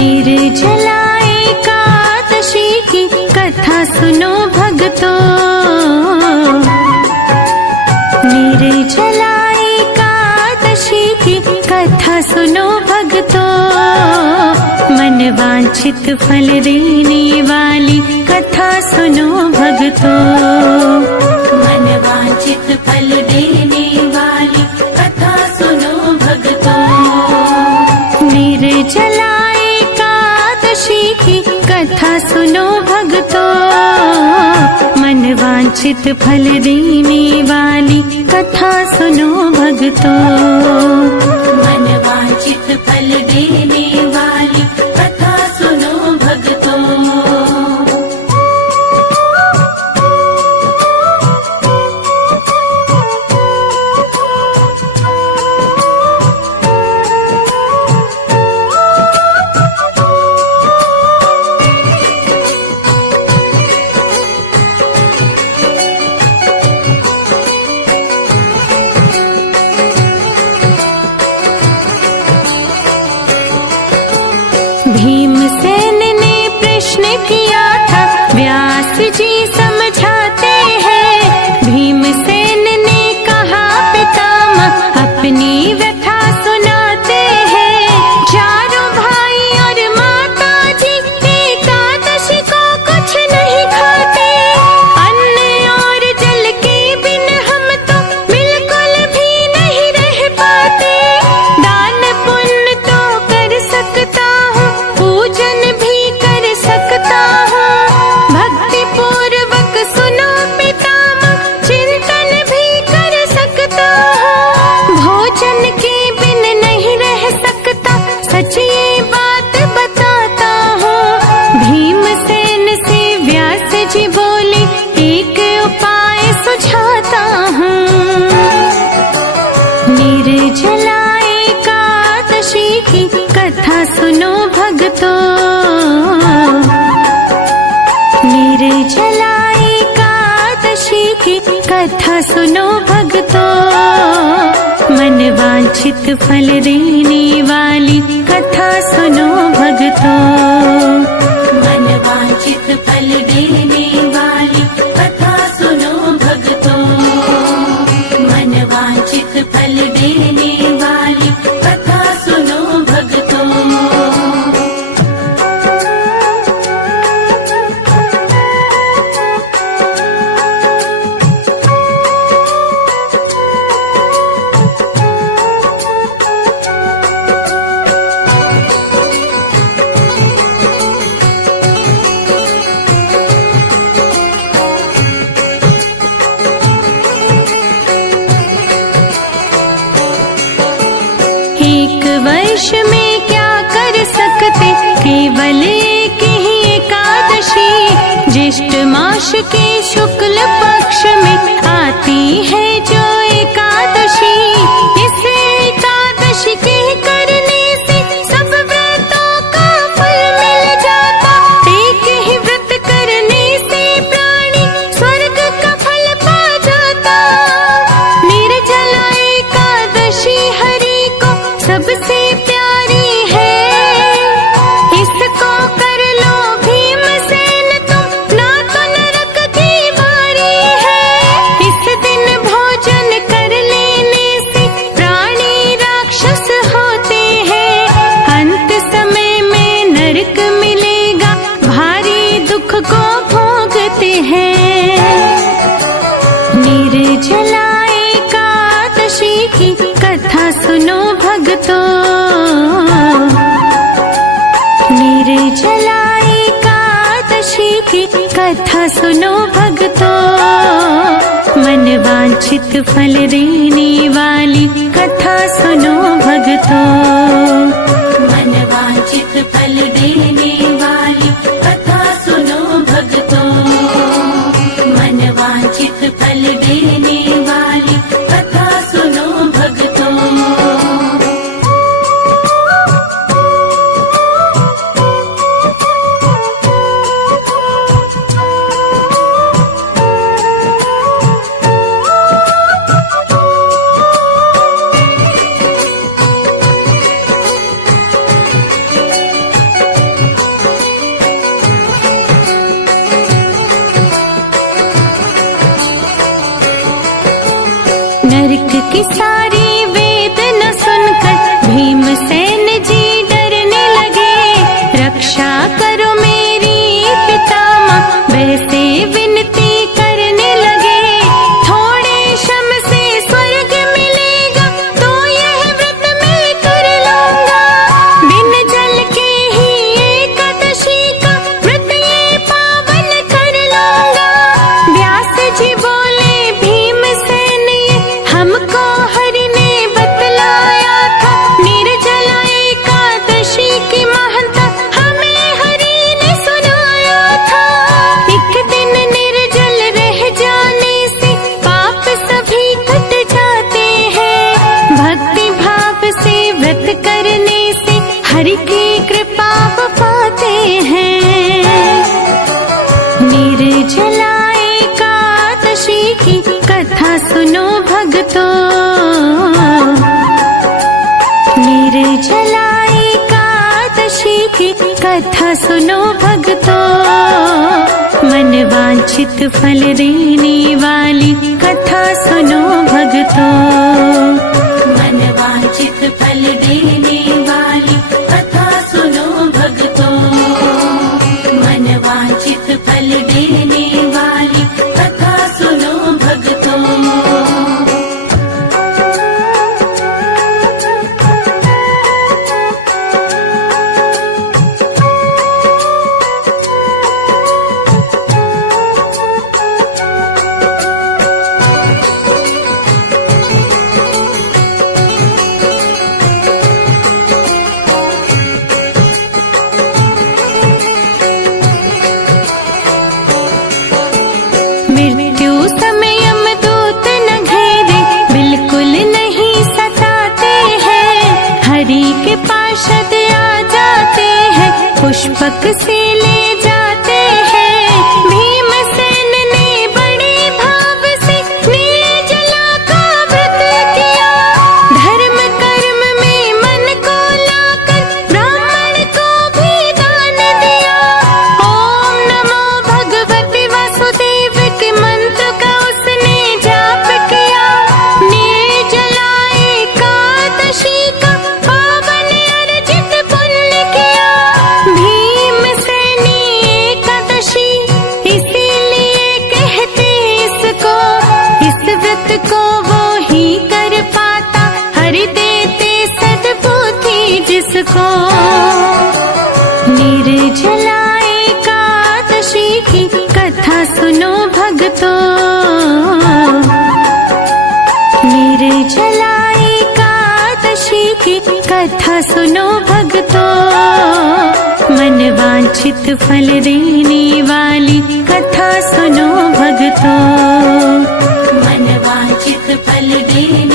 निर्जला एकादशी की कथा सुनो भक्तों। निर्जला एकादशी की कथा सुनो भक्तों। मन वांछित फल देने वाली कथा सुनो भक्तों। मन वांछित फल देने वाली कथा सुनो भक्तों। निर्जला एकादशी की कथा सुनो भक्तों। मन वांछित फल देने वाली कथा सुनो भक्तों। मन वांछित फल देने वाली कथा सुनो भक्तों। भीमसेन ने प्रश्न किया था, व्यास जी समझाते हैं। भीमसेन ने कहा पितामह अपनी व्यथा सुनाते हैं। चारों भाई और माता जी एकादशी को कुछ नहीं खाते। अन्न और जल के बिन हम तो बिल्कुल भी नहीं रह पाते। दान पुण्य तो कर सकता हूँ, पूजन भी कर सकता हूँ। भक्ति पूर्वक सुनो पितामह, चिंतन भी कर सकता हूँ। भोजन के बिन नहीं रह सकता, सच ये बात बताता हूँ। भीमसेन से व्यास जी बोले, एक उपाय सुझाता हूँ। निर्जला एकादशी की कथा सुनो भक्तों। निर्जला एकादशी की कथा सुनो भक्तों। मन वांछित फल देने वाली कथा सुनो भक्तों। मन वांछित फल देने वाली कथा सुनो भक्तों। मन वांछित फल देने वाली कथा सुनो भक्तों। एक वर्ष में क्या कर सकते, केवल एक ही एकादशी। ज्येष्ठ मास के शुक्ल पक्ष में आती है जो एकादशी। इस एकादशी के करने से सब व्रतों का फल मिल जाता। एक ही व्रत करने से प्राणी स्वर्ग का फल पा जाता। निर्जला एकादशी हरि को सबसे प्यारी है। इसको कर लो भीमसेन तुम, ना तो नरक की बारी है। इस दिन भोजन कर लेने से प्राणी राक्षस होते हैं। अंत समय में नरक मिलेगा, भारी दुख को भोगते हैं। निर्जला एकादशी की कथा सुनो भक्तों। निर्जला एकादशी की कथा सुनो भक्तों। मन वांछित फल देने वाली कथा सुनो भक्तों। मन वांछित फल देने वाली कथा सुनो भक्तों। मन वांछित फल देने वाली कथा सुनो भक्तों। निर्जला एकादशी की कथा सुनो भक्तों, मन वांछित फल देने वाली कथा सुनो भक्तों, मन वांछित फल देने वाली कथा सुनो भक्तों, मन वांछित फल देने वाली कथा सुनो भक्तों। मृत्यु समय यमदूत न घेरे, बिल्कुल नहीं सताते हैं, हरि के पार्षद आ जाते हैं, पुष्पक से ले जाते हैं। भीमसेन ने बड़े भाव से निर्जला का व्रत किया, धर्म कर्म में मन को लाकर ब्राह्मण को भी दान दिया। ओम नमो भगवते वासुदेव के मंत्र का उसने जाप किया, निर्जला एकादशी का पावन अर्जित पुण्य किया। भीमसेनी एकादशी इसीलिए कहते इसको, इस व्रत को वो ही कर पाता, हरि देते सद्बुद्धि जिसको। निर्जला एकादशी की कथा सुनो भक्तों, निर्जला एकादशी की कथा सुनो भक्तों, मन वांछित फल देने वाली कथा सुनो भक्तों, मन वांछित फल देने